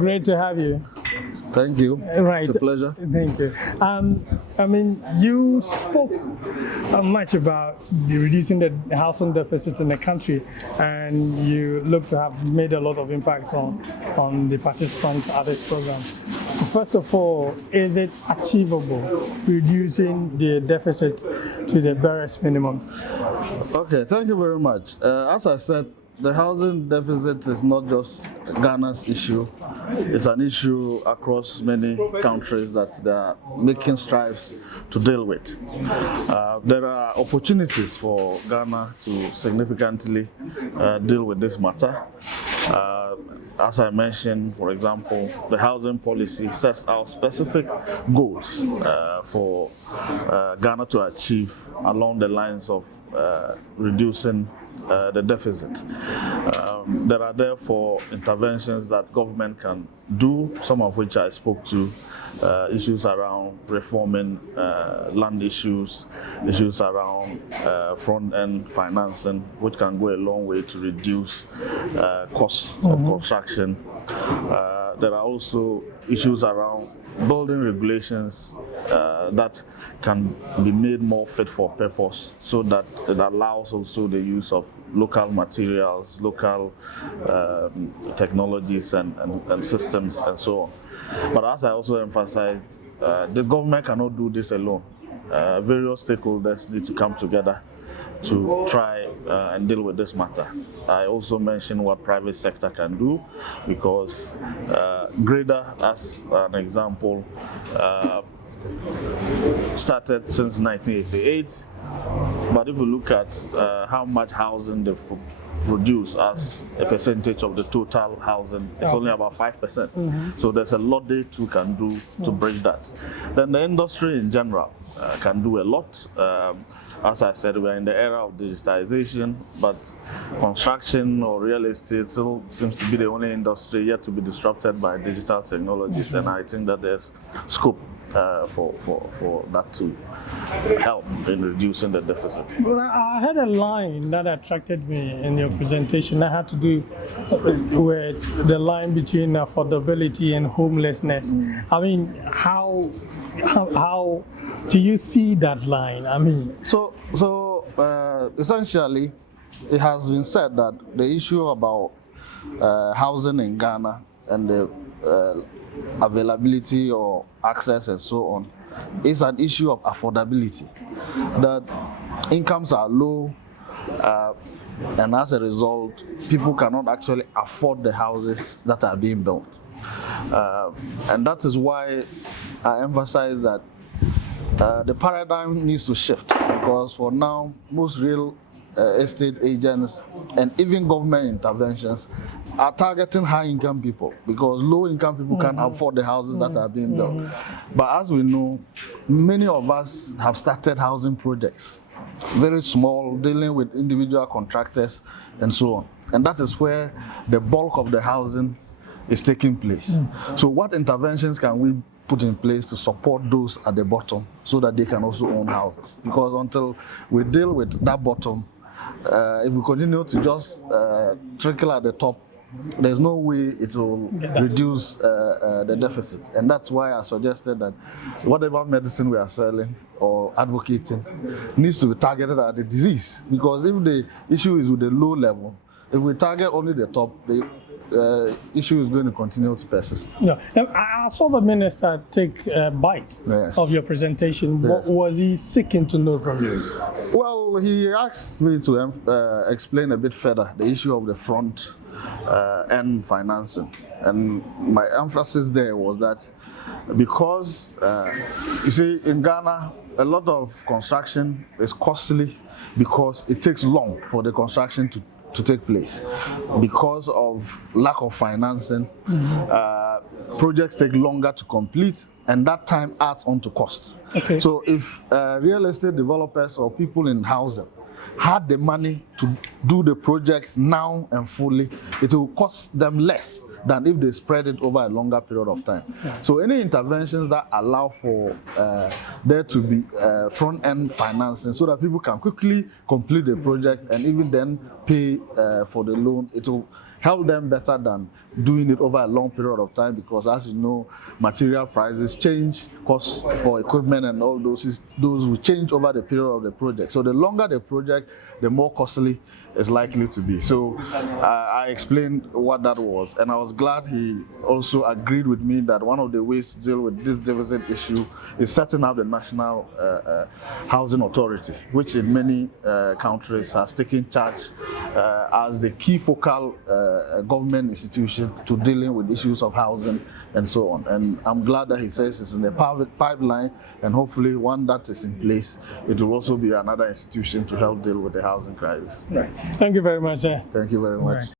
great to have you. Thank you. Right. It's a pleasure. Thank you. You spoke much about reducing the housing deficit in the country, and you look to have made a lot of impact on the participants at this program. First of all, is it achievable reducing the deficit to the barest minimum? Okay, thank you very much. As I said, the housing deficit is not just Ghana's issue. It's an issue across many countries that they are making strides to deal with. There are opportunities for Ghana to significantly deal with this matter. As I mentioned, for example, the housing policy sets out specific goals for Ghana to achieve along the lines of reducing the deficit. There are therefore interventions that government can do, some of which I spoke to, issues around reforming land issues around front-end financing, which can go a long way to reduce costs of construction. There are also issues around building regulations that can be made more fit for purpose, so that it allows also the use of local materials, local technologies and systems and so on. But as I also emphasized, the government cannot do this alone. Various stakeholders need to come together to try and deal with this matter. I also mentioned what private sector can do, because Grader, as an example, started since 1988. But if you look at how much housing they've produced as a percentage of the total housing, it's only about 5%. So there's a lot they too can do to bridge that. Then the industry in general can do a lot. As I said, we're in the era of digitization, but construction or real estate still seems to be the only industry yet to be disrupted by digital technologies, and I think that there's scope for that to help in reducing the deficit. Well, I had a line that attracted me in your presentation that had to do with the line between affordability and homelessness. I mean, how do you see that line? I mean, so essentially, it has been said that the issue about housing in Ghana and the availability or access and so on is an issue of affordability. That incomes are low, and as a result, people cannot actually afford the houses that are being built. And that is why I emphasize that the paradigm needs to shift, because for now, most real estate agents and even government interventions are targeting high-income people, because low-income people can't afford the houses that are being built. But as we know, many of us have started housing projects, very small, dealing with individual contractors and so on. And that is where the bulk of the housing is taking place. So what interventions can we put in place to support those at the bottom so that they can also own houses? Because until we deal with that bottom, if we continue to just trickle at the top, there's no way it will reduce the deficit. And that's why I suggested that whatever medicine we are selling or advocating needs to be targeted at the disease. Because if the issue is with the low level, if we target only the top, the issue is going to continue to persist. Yeah, I saw the minister take a bite of your presentation. What was he seeking to know from you? Well, he asked me to explain a bit further the issue of the front end financing. And my emphasis there was that because, you see, in Ghana, a lot of construction is costly because it takes long for the construction to take place. Because of lack of financing, projects take longer to complete, and that time adds on to cost. Okay. So if real estate developers or people in housing had the money to do the project now and fully, it will cost them less than if they spread it over a longer period of time. So any interventions that allow for there to be front-end financing so that people can quickly complete the project and even then pay for the loan, it will help them better than doing it over a long period of time, because as you know, material prices change, costs for equipment and all those will change over the period of the project. So the longer the project, the more costly it's likely to be. So I explained what that was, and I was glad he also agreed with me that one of the ways to deal with this deficit issue is setting up the National Housing Authority, which in many countries has taken charge as the key focal government institution to dealing with issues of housing and so on. And I'm glad that he says it's in the pipeline, and hopefully when that is in place, it will also be another institution to help deal with the housing crisis. Right. Thank you very much. Thank you very much. Right.